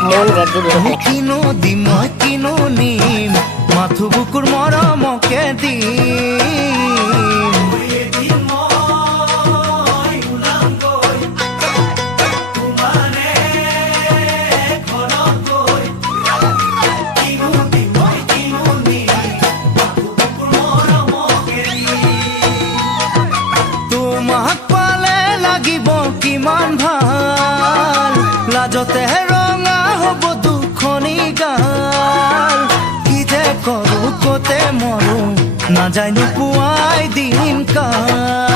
কিনো দি মই কিনো নিম মাথো বুকুৰ মৰমকে দিম তোমাক পালে লাগিব কিমান ভাল লাজতে ৰঙা হ'ব দুখনি গাল কি যে কৰো কতে মৰো নাযায় নোপোৱাই দিন কাল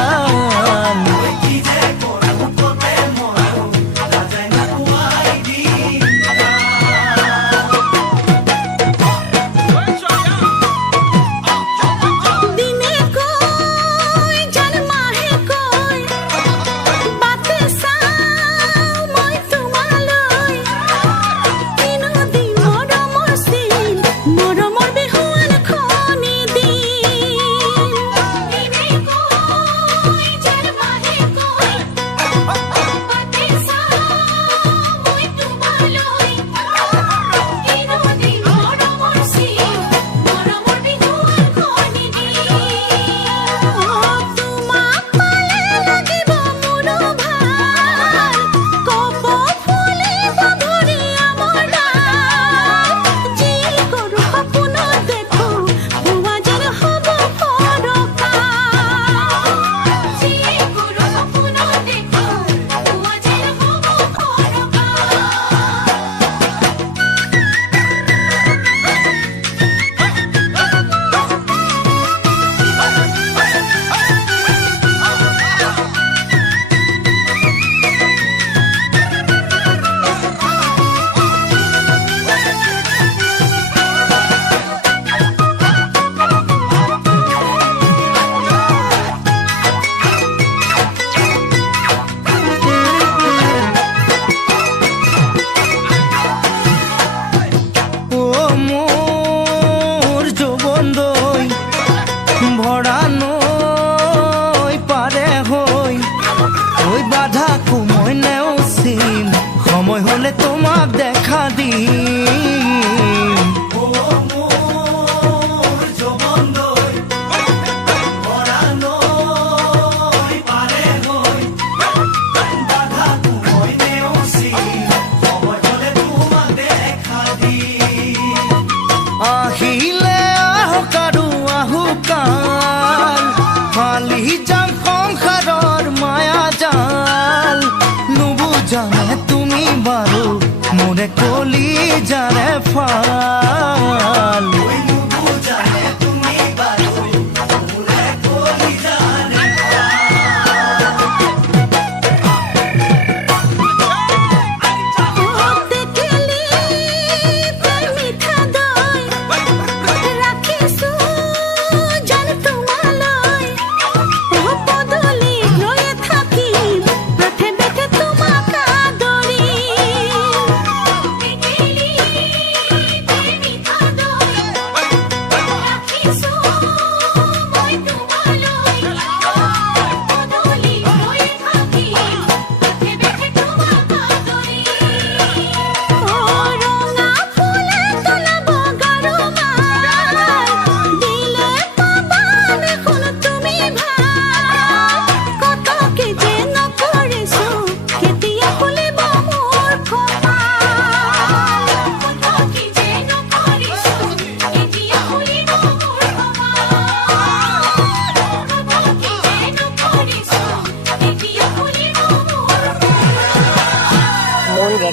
সময় হলে তোমাক দেখা দিম আহিলে আহক আৰু আহুকাল ফালি যাম সংসাৰৰ মায়া জাল নুবুজানে তুমি বাৰু মোৰে কলি জানে ফাল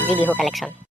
ZG Bihu collection.